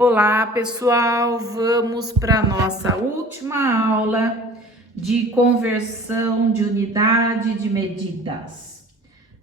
Olá, pessoal! Vamos para a nossa última aula de conversão de unidade de medidas.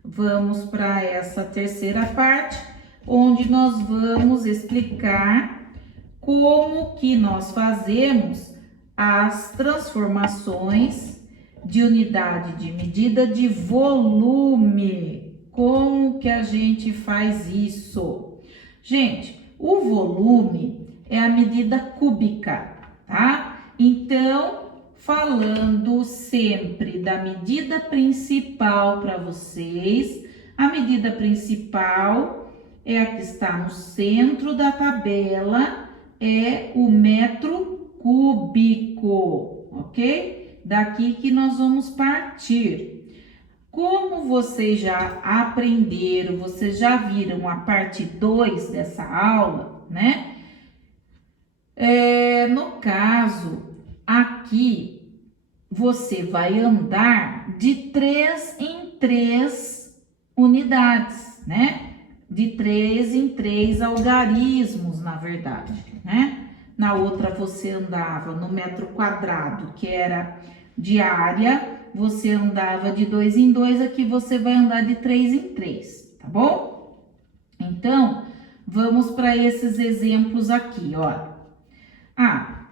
Vamos para essa terceira parte, onde nós vamos explicar como que nós fazemos as transformações de unidade de medida de volume. Como que a gente faz isso? Gente, o volume é a medida cúbica, tá? Então, falando sempre da medida principal para vocês, a medida principal é a que está no centro da tabela, é o metro cúbico, ok? Daqui que nós vamos partir. Como vocês já aprenderam, vocês já viram a parte 2 dessa aula, né? No caso, aqui você vai andar de 3 em 3 unidades, né? De 3 em 3 algarismos, na verdade, né? Na outra você andava no metro quadrado, que era de área, você andava de 2 em 2, aqui você vai andar de 3 em 3, tá bom? Então, vamos para esses exemplos aqui, ó.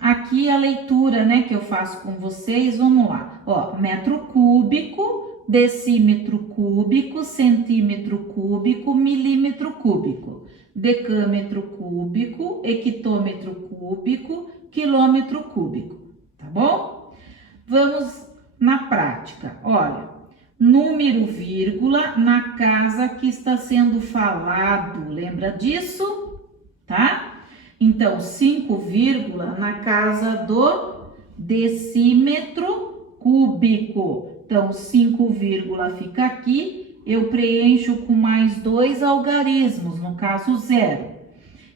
Aqui a leitura, né, que eu faço com vocês, vamos lá. Ó, metro cúbico, decímetro cúbico, centímetro cúbico, milímetro cúbico, decâmetro cúbico, hectômetro cúbico, quilômetro cúbico, tá bom? Vamos na prática. Olha, número vírgula na casa que está sendo falado, lembra disso? Tá? Então, 5 vírgula na casa do decímetro cúbico. Então, 5 vírgula fica aqui, eu preencho com mais 2 algarismos, no caso 0.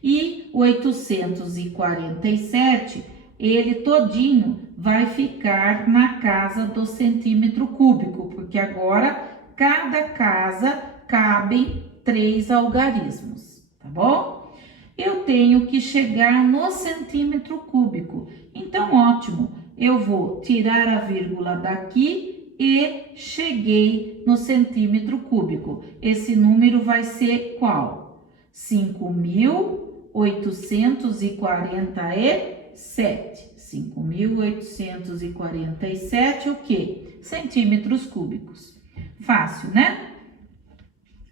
E 847, ele todinho vai ficar na casa do centímetro cúbico, porque agora cada casa cabem 3 algarismos, tá bom? Eu tenho que chegar no centímetro cúbico. Então, ótimo, eu vou tirar a vírgula daqui e cheguei no centímetro cúbico. Esse número vai ser qual? 5.847. 5.847 o quê? Centímetros cúbicos. Fácil, né?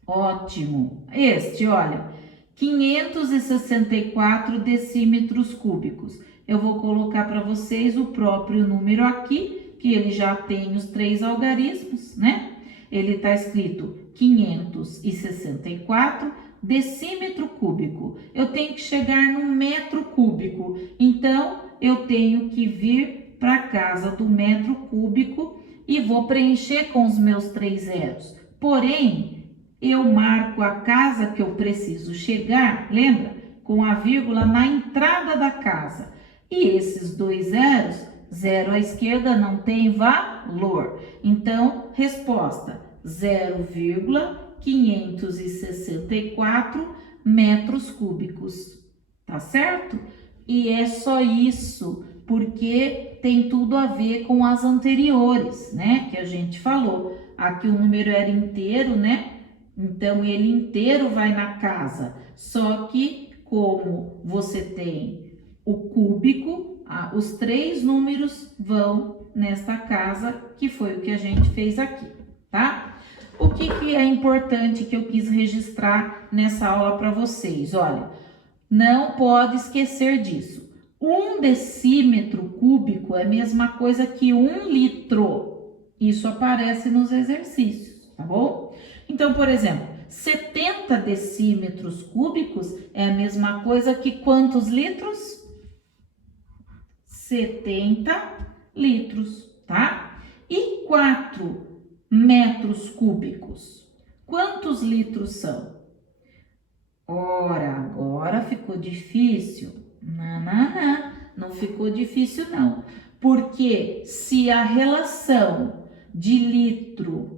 Ótimo. Este, olha, 564 decímetros cúbicos. Eu vou colocar para vocês o próprio número aqui, que ele já tem os 3 algarismos, né? Ele está escrito 564 decímetro cúbico. Eu tenho que chegar no metro cúbico, então eu tenho que vir para a casa do metro cúbico e vou preencher com os meus 3 zeros. Porém, eu marco a casa que eu preciso chegar, lembra? Com a vírgula na entrada da casa. E esses 2 zeros, 0 à esquerda não tem valor. Então, resposta, 0,564 metros cúbicos. Tá certo? E é só isso, porque tem tudo a ver com as anteriores, né? Que a gente falou. Aqui o número era inteiro, né? Então, ele inteiro vai na casa, só que como você tem o cúbico, os 3 números vão nesta casa, que foi o que a gente fez aqui, tá? O que é importante que eu quis registrar nessa aula para vocês? Olha, não pode esquecer disso. 1 decímetro cúbico é a mesma coisa que 1 litro. Isso aparece nos exercícios, tá bom? Então, por exemplo, 70 decímetros cúbicos é a mesma coisa que quantos litros? 70 litros, tá? E 4 metros cúbicos, quantos litros são? Ora, agora ficou difícil? Não ficou difícil não. Porque se a relação de litro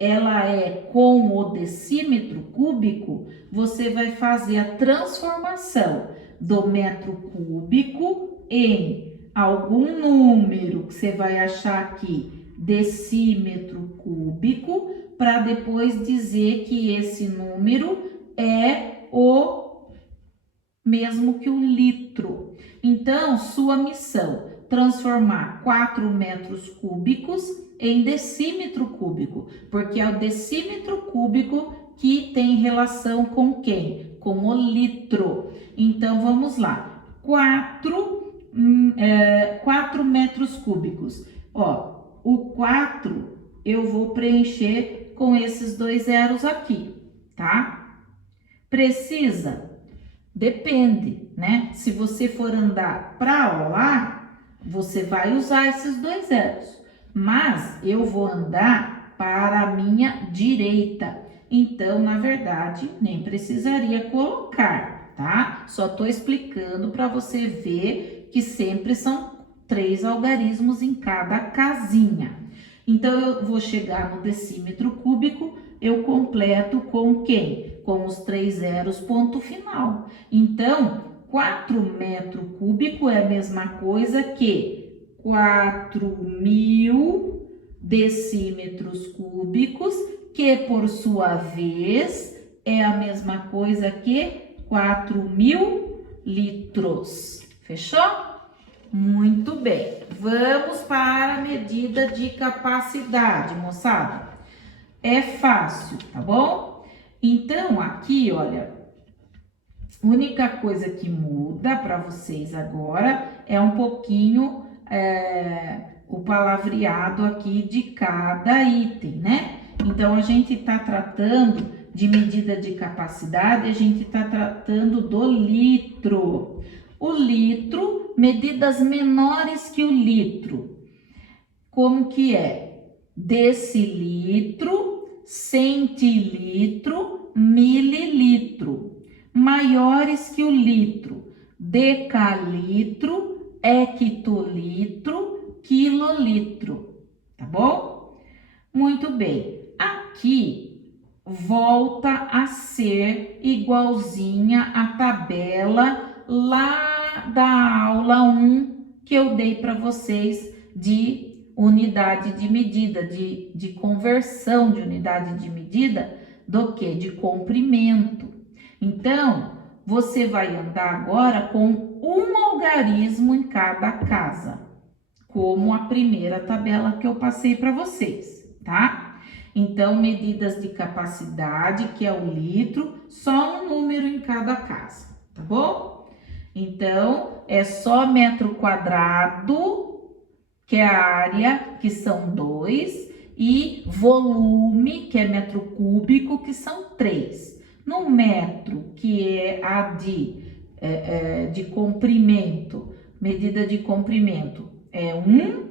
ela é com o decímetro cúbico, você vai fazer a transformação do metro cúbico em algum número que você vai achar aqui, decímetro cúbico, para depois dizer que esse número é o mesmo que o litro. Então, sua missão, transformar 4 metros cúbicos em decímetro cúbico, porque é o decímetro cúbico que tem relação com quem? Com o litro. Então, vamos lá. 4 metros cúbicos. Ó, o 4 eu vou preencher com esses 2 zeros aqui, tá? Precisa? Depende, né? Se você for andar para lá, você vai usar esses 2 zeros. Mas eu vou andar para a minha direita. Então, na verdade, nem precisaria colocar, tá? Só tô explicando para você ver que sempre são 3 algarismos em cada casinha. Então, eu vou chegar no decímetro cúbico, eu completo com quem? Com os 3 zeros, ponto final. Então, 4 metro cúbico é a mesma coisa que 4.000 decímetros cúbicos, que por sua vez é a mesma coisa que 4.000 litros. Fechou? Muito bem. Vamos para a medida de capacidade, moçada. É fácil, tá bom? Então, aqui, olha, a única coisa que muda para vocês agora é um pouquinho o palavreado aqui de cada item, né? Então, a gente está tratando de medida de capacidade, a gente está tratando do litro. O litro, medidas menores que o litro. Como que é? Decilitro, centilitro, mililitro. Maiores que o litro, decalitro, hectolitro, quilolitro, tá bom? Muito bem, aqui volta a ser igualzinha a tabela lá da aula 1 que eu dei para vocês de unidade de medida, de conversão de unidade de medida do que? De comprimento. Então, você vai andar agora com um algarismo em cada casa, como a primeira tabela que eu passei para vocês, tá? Então, medidas de capacidade, que é o litro, só um número em cada casa, tá bom? Então, é só metro quadrado, que é a área, que são 2, e volume, que é metro cúbico, que são 3. No metro, que é a de comprimento, medida de comprimento, é 1,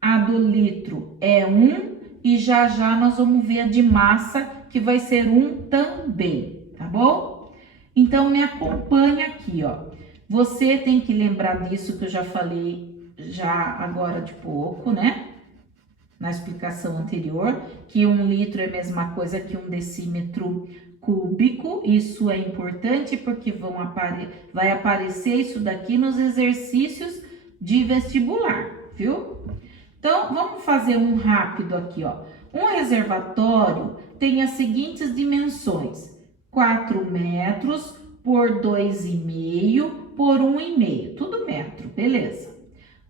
a do litro é 1, e já já nós vamos ver a de massa, que vai ser 1 também, tá bom? Então, me acompanha aqui, ó. Você tem que lembrar disso que eu já falei agora de pouco, né? Na explicação anterior, que 1 litro é a mesma coisa que 1 decímetro cúbico. Isso é importante porque vai aparecer isso daqui nos exercícios de vestibular, viu? Então, vamos fazer um rápido aqui, ó. Um reservatório tem as seguintes dimensões: 4 metros por 2,5 por 1,5, tudo metro, beleza.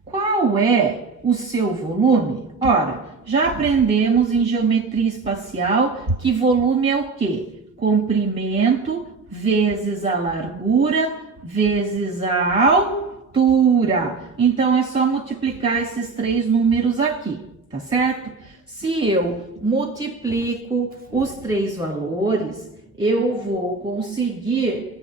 Qual é o seu volume? Ora, já aprendemos em geometria espacial que volume é o quê? Comprimento vezes a largura vezes a altura. Então, é só multiplicar esses 3 números aqui, tá certo? Se eu multiplico os 3 valores, eu vou conseguir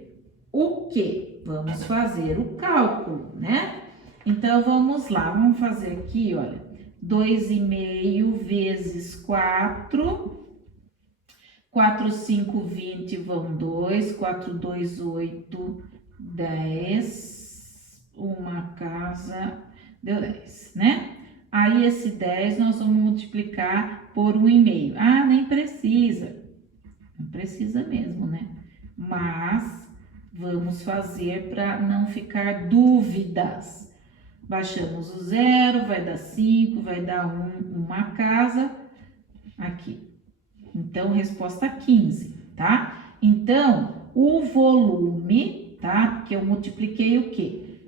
o quê? Vamos fazer o cálculo, né? Então, vamos lá, vamos fazer aqui, olha, 2,5 vezes 4, 4, 5, 20, vão 2, 4, 2, 8, 10, uma casa, deu 10, né? Aí, esse 10 nós vamos multiplicar por 1,5. Ah, nem precisa, não precisa mesmo, né? Mas Vamos fazer para não ficar dúvidas. Baixamos o 0, vai dar 5, vai dar 1 casa aqui. Então, resposta 15, tá? Então, o volume, tá? Porque eu multipliquei o quê?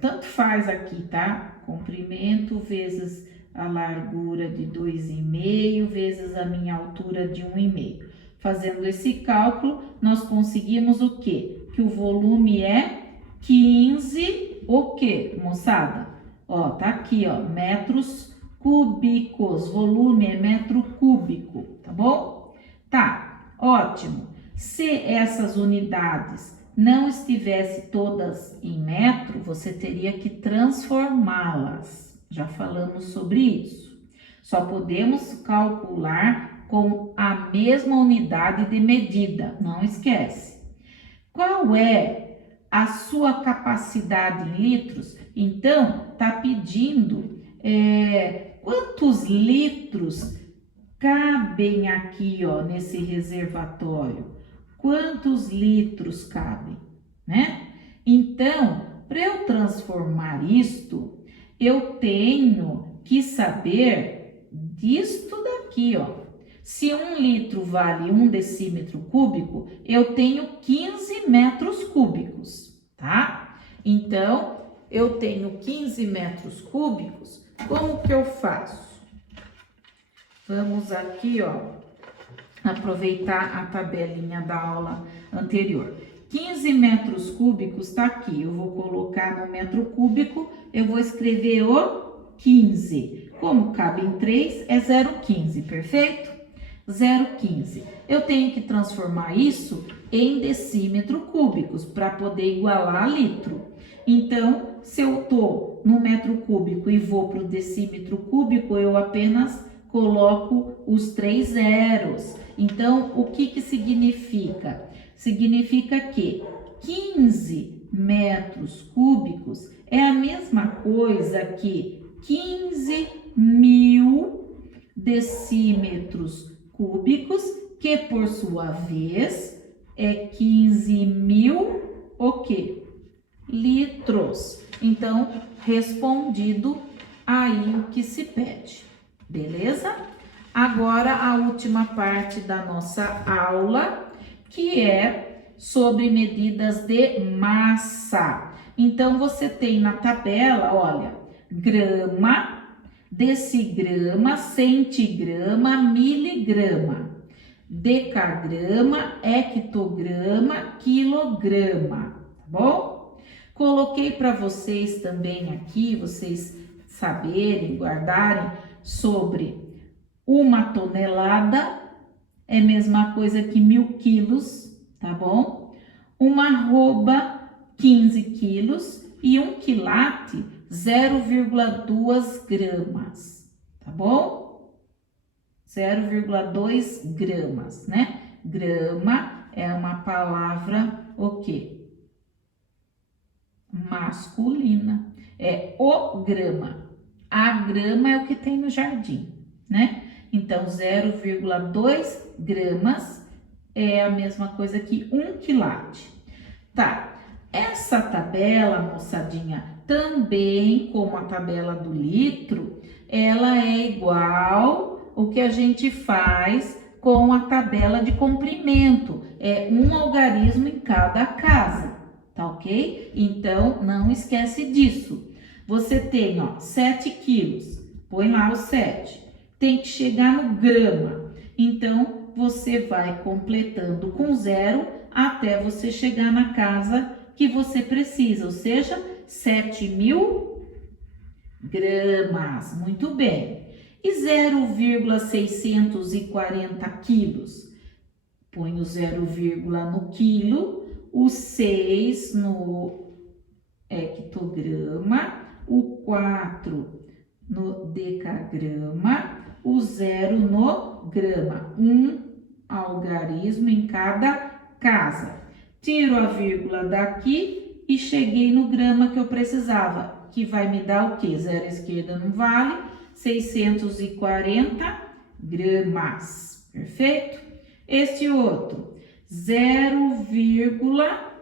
Tanto faz aqui, tá? Comprimento vezes a largura de 2,5 vezes a minha altura de 1,5. Fazendo esse cálculo, nós conseguimos o quê? Que o volume é 15, o quê, moçada? Ó, tá aqui, ó, metros cúbicos. Volume é metro cúbico, tá bom? Tá, ótimo. Se essas unidades não estivessem todas em metro, você teria que transformá-las. Já falamos sobre isso. Só podemos calcular com a mesma unidade de medida, não esquece. Qual é a sua capacidade em litros? Então, tá pedindo quantos litros cabem aqui, ó, nesse reservatório? Quantos litros cabem, né? Então, para eu transformar isto, eu tenho que saber disto daqui, ó. Se 1 litro vale 1 decímetro cúbico, eu tenho 15 metros cúbicos, tá? Então, eu tenho 15 metros cúbicos, como que eu faço? Vamos aqui, ó, aproveitar a tabelinha da aula anterior. 15 metros cúbicos tá aqui, eu vou colocar no metro cúbico, eu vou escrever o 15. Como cabe em 3, é 0,15, perfeito? 0,15. Eu tenho que transformar isso em decímetro cúbicos para poder igualar a litro. Então, se eu tô no metro cúbico e vou para o decímetro cúbico, eu apenas coloco os 3 zeros. Então, o que significa? Significa que 15 metros cúbicos é a mesma coisa que 15.000 decímetros cúbicos, que por sua vez é 15.000 o quê? Litros. Então, respondido aí o que se pede, beleza? Agora, a última parte da nossa aula, que é sobre medidas de massa. Então, você tem na tabela, olha, grama, decigrama, centigrama, miligrama, decagrama, hectograma, quilograma, tá bom? Coloquei para vocês também aqui, vocês saberem, guardarem sobre 1 tonelada, é a mesma coisa que 1.000 quilos, tá bom? Uma arroba, 15 quilos e 1 quilate, 0,2 gramas, tá bom? 0,2 gramas, né? Grama é uma palavra o quê? Masculina. É o grama. A grama é o que tem no jardim, né? Então, 0,2 gramas é a mesma coisa que 1 quilate. Tá, essa tabela, moçadinha, também como a tabela do litro, ela é igual o que a gente faz com a tabela de comprimento. É um algarismo em cada casa, tá ok? Então, não esquece disso. Você tem, ó, 7 quilos, põe lá o 7. Tem que chegar no grama. Então, você vai completando com 0 até você chegar na casa que você precisa, ou seja, 7.000 gramas. Muito bem. E 0,640 quilos? Põe o 0, no quilo, o 6 no hectograma, o 4 no decagrama, o 0 no grama. Um algarismo em cada casa. Tiro a vírgula daqui e cheguei no grama que eu precisava, que vai me dar o quê? 0 à esquerda não vale, 640 gramas, perfeito? Este outro, 0,640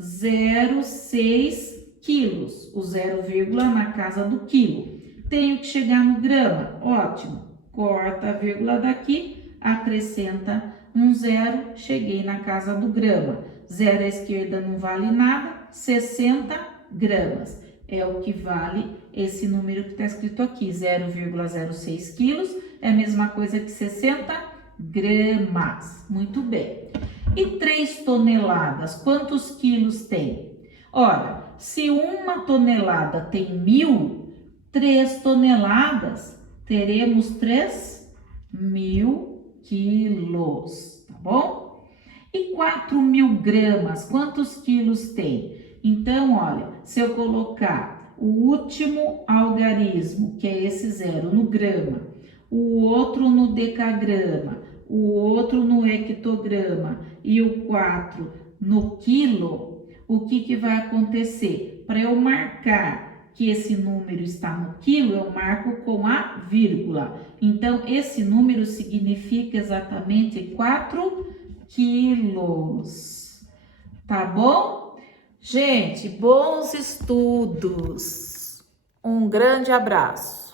0,6 quilos. O 0, na casa do quilo. Tenho que chegar no grama. Ótimo. Corta a vírgula daqui, acrescenta um 0, cheguei na casa do grama. 0 à esquerda não vale nada, 60 gramas. É o que vale esse número que está escrito aqui, 0,06 quilos, é a mesma coisa que 60 gramas. Muito bem. E 3 toneladas, quantos quilos tem? Ora, se uma tonelada tem 1.000, 3 toneladas teremos 3.000 quilos, tá bom? E 4.000 gramas, quantos quilos tem? Então, olha, se eu colocar o último algarismo, que é esse 0, no grama, o outro no decagrama, o outro no hectograma e o 4 no quilo, o que vai acontecer? Para eu marcar que esse número está no quilo, eu marco com a vírgula. Então, esse número significa exatamente 4 quilos. Tá bom? Gente, bons estudos. Um grande abraço.